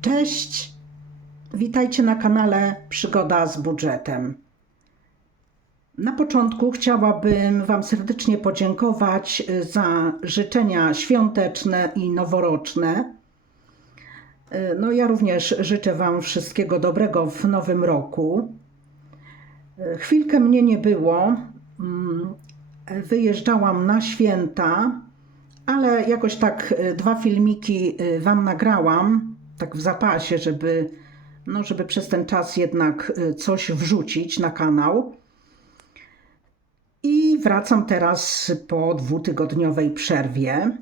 Cześć, witajcie na kanale Przygoda z budżetem. Na początku chciałabym Wam serdecznie podziękować za życzenia świąteczne i noworoczne. No, ja również życzę Wam wszystkiego dobrego w nowym roku. Chwilkę mnie nie było. Mm, Wyjeżdżałam na święta, ale jakoś tak y, dwa filmiki y, Wam nagrałam, tak w zapasie, żeby, no, żeby przez ten czas jednak y, coś wrzucić na kanał. I wracam teraz po dwutygodniowej przerwie.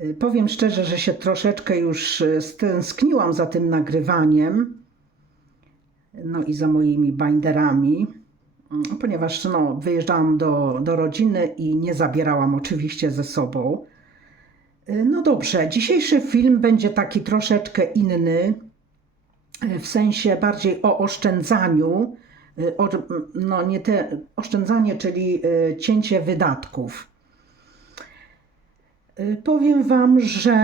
Y, Powiem szczerze, że się troszeczkę już y, stęskniłam za tym nagrywaniem, no i za moimi binderami, ponieważ no, wyjeżdżałam do, do rodziny i nie zabierałam oczywiście ze sobą. Y, No dobrze, dzisiejszy film będzie taki troszeczkę inny, y, w sensie bardziej o oszczędzaniu, y, o, no nie te oszczędzanie, czyli cięcie wydatków. Powiem Wam, że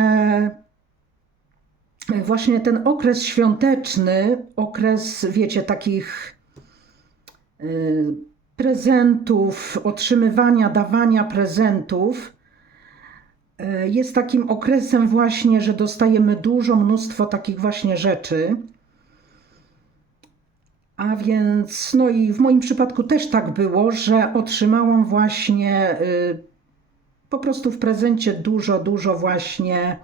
właśnie ten okres świąteczny, okres, wiecie, takich prezentów, otrzymywania, dawania prezentów, jest takim okresem właśnie, że dostajemy dużo, mnóstwo takich właśnie rzeczy. A więc, no i w moim przypadku też tak było, że otrzymałam właśnie y, po prostu w prezencie dużo, dużo właśnie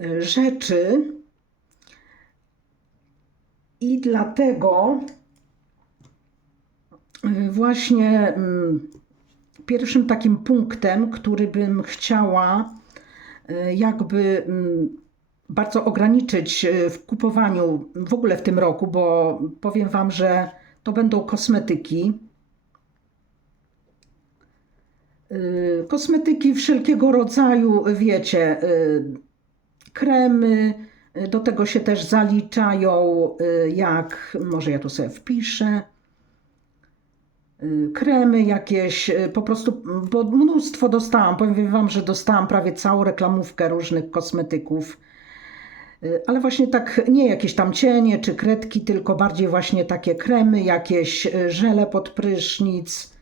y, rzeczy. I dlatego y, właśnie mm, pierwszym takim punktem, który bym chciała y, jakby mm, bardzo ograniczyć y, w kupowaniu w ogóle w tym roku, bo powiem Wam, że to będą kosmetyki. Y, Kosmetyki wszelkiego rodzaju, wiecie, kremy, do tego się też zaliczają, jak, może ja tu sobie wpiszę, kremy jakieś, y, po prostu, bo mnóstwo dostałam. Powiem Wam, że dostałam prawie całą reklamówkę różnych kosmetyków. Y, Ale właśnie tak nie jakieś tam cienie czy kredki, tylko bardziej właśnie takie kremy, jakieś y, żele pod prysznic,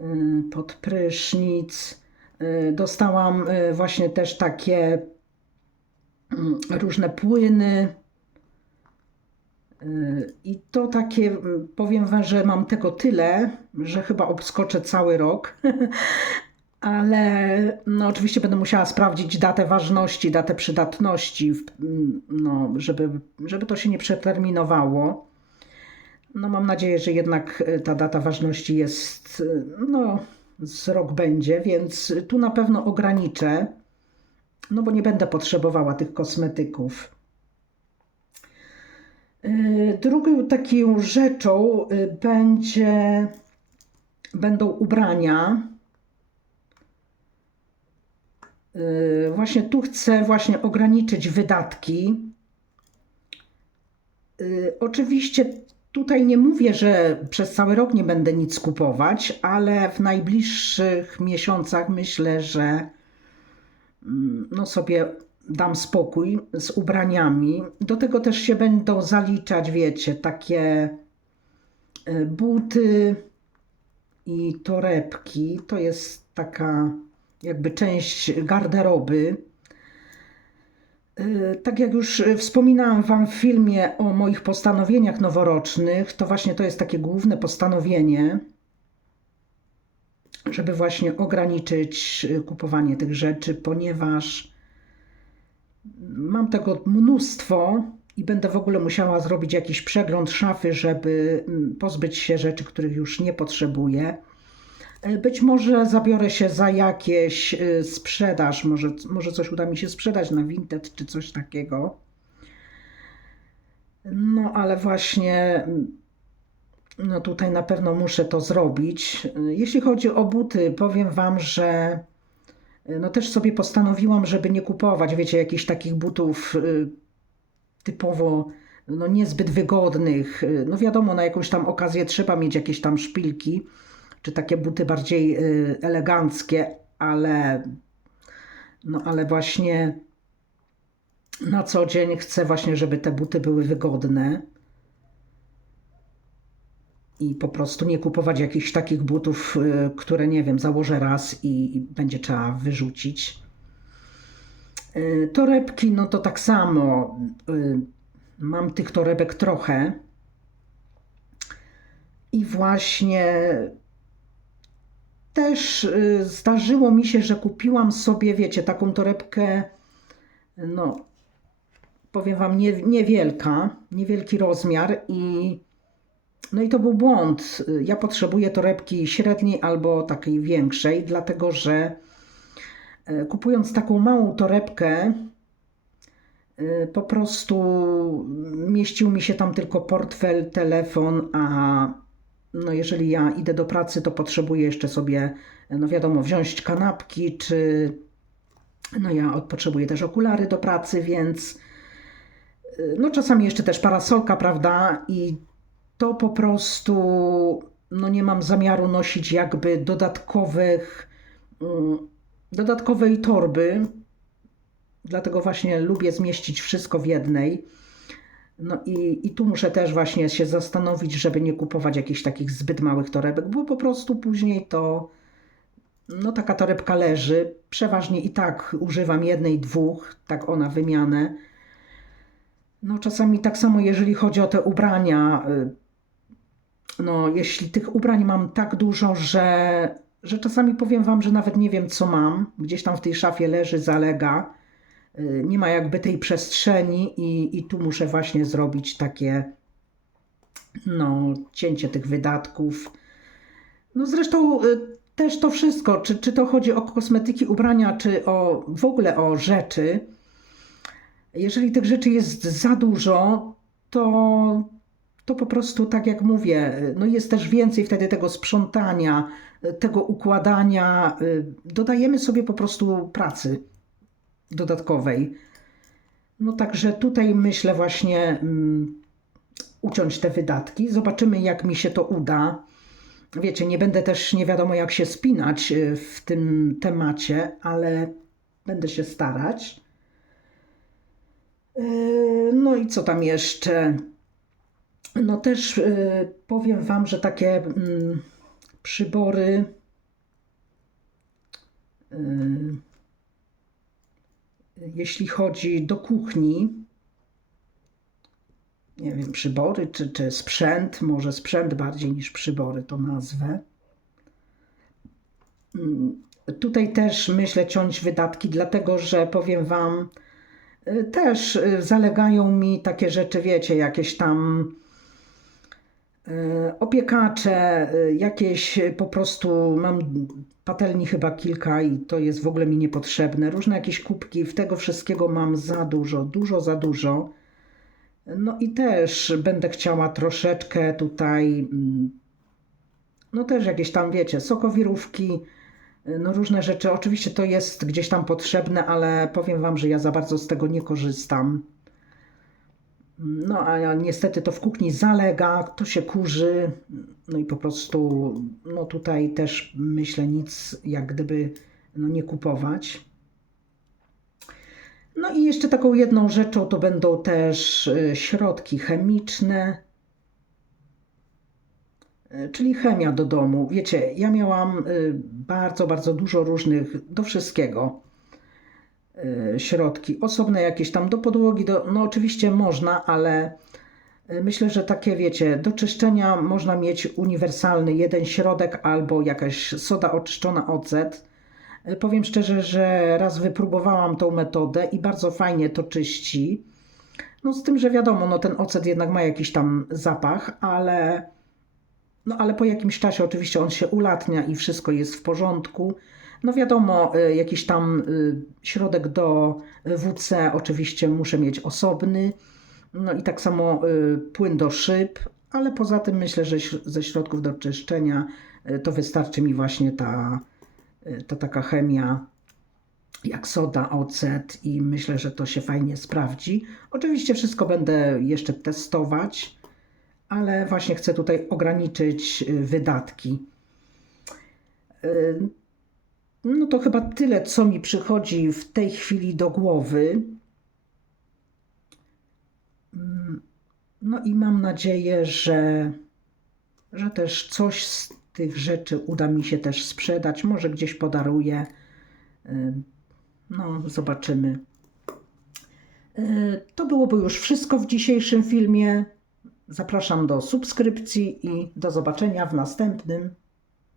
y, pod prysznic. Y, Dostałam y, właśnie też takie mm, różne płyny. I to takie, powiem Wam, że mam tego tyle, że chyba obskoczę cały rok. Ale no, oczywiście będę musiała sprawdzić datę ważności, datę przydatności, no, żeby, żeby to się nie przeterminowało. No, mam nadzieję, że jednak y, ta data ważności jest, y, no, z rok będzie, więc tu na pewno ograniczę, no bo nie będę potrzebowała tych kosmetyków. Y, Drugą taką rzeczą y, będzie, będą ubrania. Y, Właśnie tu chcę właśnie ograniczyć wydatki. Oczywiście tutaj nie mówię, że przez cały rok nie będę nic kupować, ale w najbliższych miesiącach myślę, że mm, no sobie dam spokój z ubraniami. Do tego też się będą zaliczać, wiecie, takie y, buty i torebki. To jest taka jakby część garderoby. Y, Tak jak już wspominałam Wam w filmie o moich postanowieniach noworocznych, to właśnie to jest takie główne postanowienie, żeby właśnie ograniczyć y, kupowanie tych rzeczy, ponieważ mam tego mnóstwo i będę w ogóle musiała zrobić jakiś przegląd szafy, żeby mm, pozbyć się rzeczy, których już nie potrzebuję. E, Być może zabiorę się za jakieś y, sprzedaż, może, może coś uda mi się sprzedać na Vinted czy coś takiego. No ale właśnie, mm, no tutaj na pewno muszę to zrobić. Y, Jeśli chodzi o buty, powiem Wam, że no też sobie postanowiłam, żeby nie kupować, wiecie, jakichś takich butów y, typowo no niezbyt wygodnych. Y, No wiadomo, na jakąś tam okazję trzeba mieć jakieś tam szpilki, czy takie buty bardziej y, eleganckie, ale no ale właśnie na co dzień chcę właśnie, żeby te buty były wygodne. I po prostu nie kupować jakichś takich butów, y, które nie wiem, założę raz i, będzie trzeba wyrzucić. Y, Torebki, no to tak samo. y, Mam tych torebek trochę. I właśnie też zdarzyło mi się, że kupiłam sobie, wiecie, taką torebkę, no, powiem wam, nie, niewielka, niewielki rozmiar i no i to był błąd. Ja potrzebuję torebki średniej albo takiej większej, dlatego że e, kupując taką małą torebkę, e, po prostu mieścił mi się tam tylko portfel, telefon, a no jeżeli ja idę do pracy, to potrzebuję jeszcze sobie, no wiadomo, wziąć kanapki, czy no ja potrzebuję też okulary do pracy, więc y, no czasami jeszcze też parasolka, prawda? I to po prostu no nie mam zamiaru nosić jakby dodatkowych mm, dodatkowej torby. Dlatego właśnie lubię zmieścić wszystko w jednej. No i, i tu muszę też właśnie się zastanowić, żeby nie kupować jakichś takich zbyt małych torebek, bo po prostu później to no taka torebka leży. Przeważnie i tak używam jednej, dwóch, tak ona wymianę. No czasami tak samo, jeżeli chodzi o te ubrania. No jeśli tych ubrań mam tak dużo, że, że czasami powiem wam, że nawet nie wiem co mam. Gdzieś tam w tej szafie leży, zalega. Y, Nie ma jakby tej przestrzeni i, i tu muszę właśnie zrobić takie no cięcie tych wydatków. No zresztą y, też to wszystko, czy, czy to chodzi o kosmetyki, ubrania, czy o w ogóle o rzeczy. Jeżeli tych rzeczy jest za dużo, to, to po prostu tak jak mówię, y, no jest też więcej wtedy tego sprzątania, y, tego układania. y, Dodajemy sobie po prostu pracy dodatkowej. No także tutaj myślę właśnie mm, uciąć te wydatki. Zobaczymy, jak mi się to uda. Wiecie, nie będę też nie wiadomo jak się spinać y, w tym temacie, ale będę się starać. Yy, No i co tam jeszcze? No też yy, powiem Wam, że takie mm, przybory. yy, Jeśli chodzi do kuchni, nie wiem, przybory czy, czy sprzęt, może sprzęt bardziej niż przybory to nazwę. Mm, Tutaj też myślę ciąć wydatki, dlatego że powiem Wam, y, też y, zalegają mi takie rzeczy, wiecie, jakieś tam y, opiekacze, y, jakieś po prostu mam patelni chyba kilka i to jest w ogóle mi niepotrzebne. Różne jakieś kubki, w tego wszystkiego mam za dużo, dużo za dużo. No i też będę chciała troszeczkę tutaj, mm, no też jakieś tam, wiecie, sokowirówki, y, no różne rzeczy. Oczywiście to jest gdzieś tam potrzebne, ale powiem Wam, że ja za bardzo z tego nie korzystam. No a niestety to w kuchni zalega, to się kurzy, no i po prostu, no tutaj też myślę nic jak gdyby no nie kupować. No i jeszcze taką jedną rzeczą to będą też y, środki chemiczne, y, czyli chemia do domu. Wiecie, ja miałam y, bardzo, bardzo dużo różnych do wszystkiego środki. Osobne jakieś tam do podłogi, do, no oczywiście można, ale y, myślę, że takie wiecie, do czyszczenia można mieć uniwersalny jeden środek albo jakaś soda oczyszczona ocet. Powiem szczerze, że raz wypróbowałam tą metodę i bardzo fajnie to czyści. No z tym, że wiadomo, no ten ocet jednak ma jakiś tam zapach, ale no ale po jakimś czasie oczywiście on się ulatnia i wszystko jest w porządku. No wiadomo, y, jakiś tam y, środek do WC oczywiście muszę mieć osobny. No i tak samo y, płyn do szyb, ale poza tym myślę, że ze środków do czyszczenia y, to wystarczy mi właśnie ta, y, ta taka chemia jak soda, ocet i myślę, że to się fajnie sprawdzi. Oczywiście wszystko będę jeszcze testować, ale właśnie chcę tutaj ograniczyć y, wydatki. No to chyba tyle, co mi przychodzi w tej chwili do głowy. Mm, No i mam nadzieję, że, że też coś z tych rzeczy uda mi się też sprzedać. Może gdzieś podaruję. No, zobaczymy. Y, To byłoby już wszystko w dzisiejszym filmie. Zapraszam do subskrypcji i do zobaczenia w następnym.